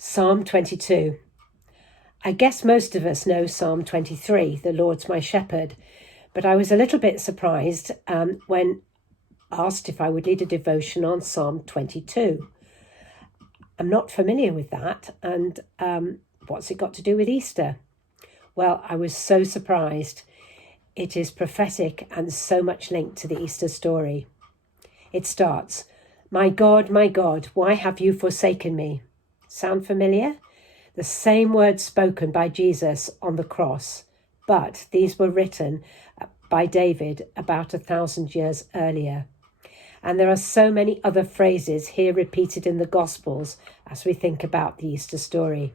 Psalm 22. I guess most of us know Psalm 23, the Lord's my shepherd, but I was a little bit surprised when asked if I would lead a devotion on Psalm 22. I'm not familiar with that, and what's it got to do with Easter? Well, I was so surprised. It is prophetic and so much linked to the Easter story. It starts, my God, why have you forsaken me? Sound familiar? The same words spoken by Jesus on the cross, but these were written by David about 1,000 years earlier. And there are so many other phrases here repeated in the Gospels as we think about the Easter story.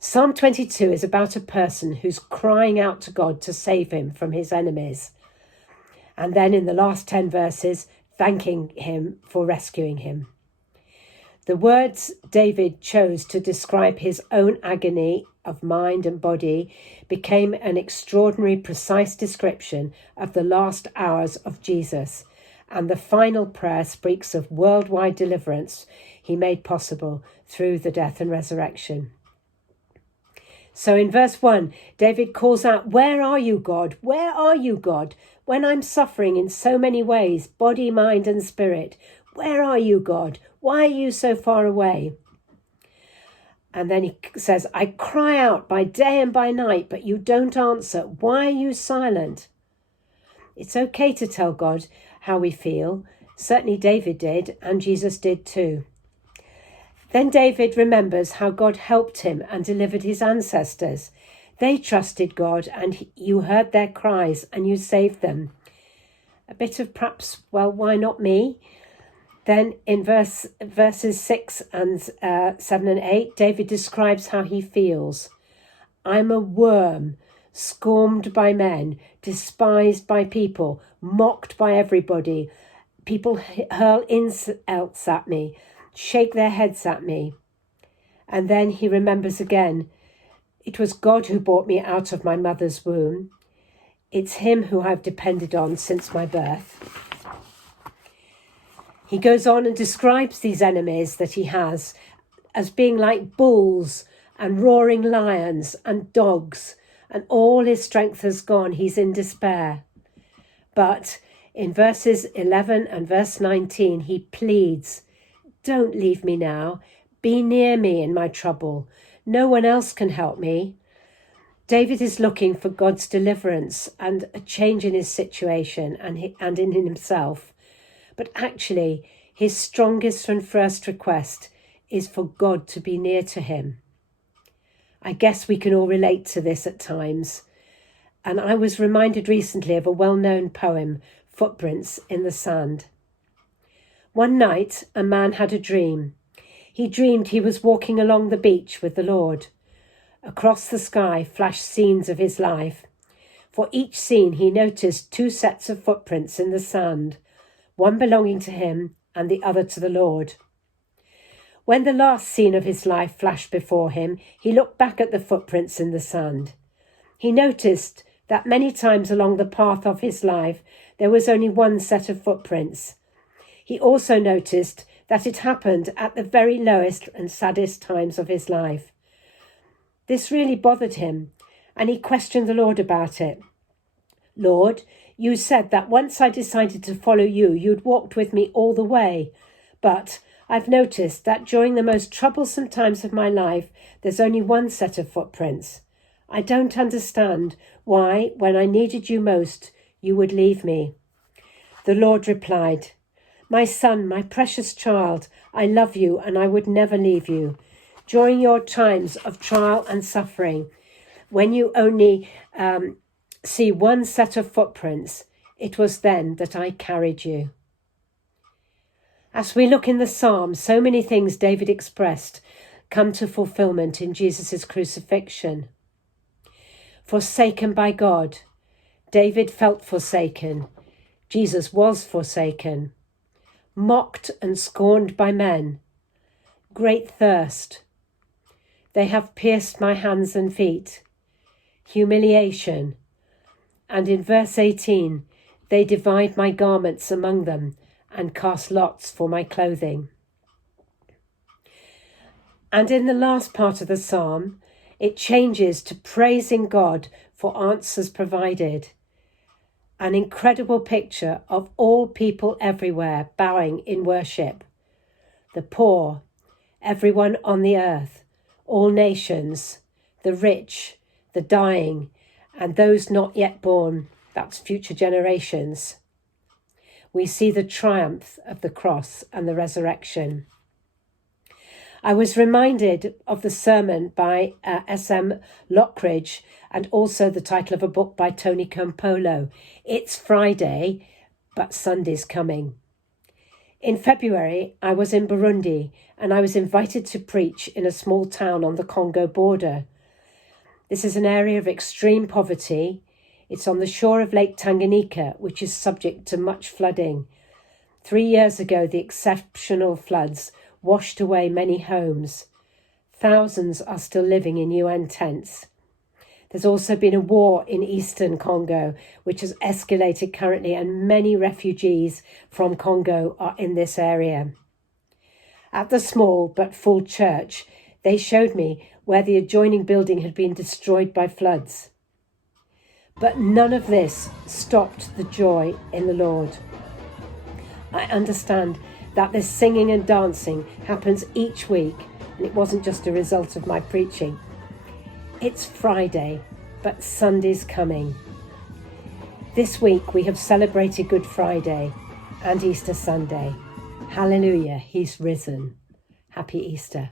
Psalm 22 is about a person who's crying out to God to save him from his enemies. And then in the last 10 verses, thanking him for rescuing him. The words David chose to describe his own agony of mind and body became an extraordinary, precise description of the last hours of Jesus, and the final prayer speaks of worldwide deliverance he made possible through the death and resurrection. So in verse 1, David calls out, where are you, God? Where are you, God? When I'm suffering in so many ways, body, mind and spirit, where are you, God? Why are you so far away? And then he says, I cry out by day and by night, but you don't answer. Why are you silent? It's okay to tell God how we feel. Certainly David did, and Jesus did too. Then David remembers how God helped him and delivered his ancestors. They trusted God, and you heard their cries and you saved them. A bit of perhaps, well, why not me? Then in verses 6 and 7 and 8, David describes how he feels. I'm a worm, scorned by men, despised by people, mocked by everybody. People hurl insults at me, shake their heads at me. And then he remembers again, it was God who brought me out of my mother's womb. It's him who I've depended on since my birth. He goes on and describes these enemies that he has as being like bulls and roaring lions and dogs, and all his strength has gone. He's in despair. But in verses 11 and verse 19, he pleads, don't leave me now. Be near me in my trouble. No one else can help me. David is looking for God's deliverance and a change in his situation and in himself. But actually, his strongest and first request is for God to be near to him. I guess we can all relate to this at times. And I was reminded recently of a well-known poem, Footprints in the Sand. One night, a man had a dream. He dreamed he was walking along the beach with the Lord. Across the sky flashed scenes of his life. For each scene, he noticed 2 sets of footprints in the sand, one belonging to him and the other to the Lord. When the last scene of his life flashed before him, he looked back at the footprints in the sand. He noticed that many times along the path of his life, there was only one set of footprints. He also noticed that it happened at the very lowest and saddest times of his life. This really bothered him, and he questioned the Lord about it. Lord, you said that once I decided to follow you, you'd walked with me all the way. But I've noticed that during the most troublesome times of my life, there's only one set of footprints. I don't understand why, when I needed you most, you would leave me. The Lord replied, my son, my precious child, I love you and I would never leave you. During your times of trial and suffering, when you only see one set of footprints, it was then that I carried you. As we look in the Psalms, so many things David expressed come to fulfillment in Jesus' crucifixion. Forsaken by God. David felt forsaken. Jesus was forsaken. Mocked and scorned by men. Great thirst. They have pierced my hands and feet. Humiliation. And in verse 18, they divide my garments among them and cast lots for my clothing. And in the last part of the psalm, it changes to praising God for answers provided. An incredible picture of all people everywhere bowing in worship. The poor, everyone on the earth, all nations, the rich, the dying, and those not yet born, that's future generations. We see the triumph of the cross and the resurrection. I was reminded of the sermon by S.M. Lockridge and also the title of a book by Tony Campolo. It's Friday, but Sunday's coming. In February, I was in Burundi and I was invited to preach in a small town on the Congo border. This is an area of extreme poverty. It's on the shore of Lake Tanganyika, which is subject to much flooding. 3 years ago, the exceptional floods washed away many homes. Thousands are still living in UN tents. There's also been a war in eastern Congo, which has escalated currently, and many refugees from Congo are in this area. At the small but full church, they showed me where the adjoining building had been destroyed by floods. But none of this stopped the joy in the Lord. I understand that this singing and dancing happens each week, and it wasn't just a result of my preaching. It's Friday, but Sunday's coming. This week we have celebrated Good Friday and Easter Sunday. Hallelujah, he's risen. Happy Easter.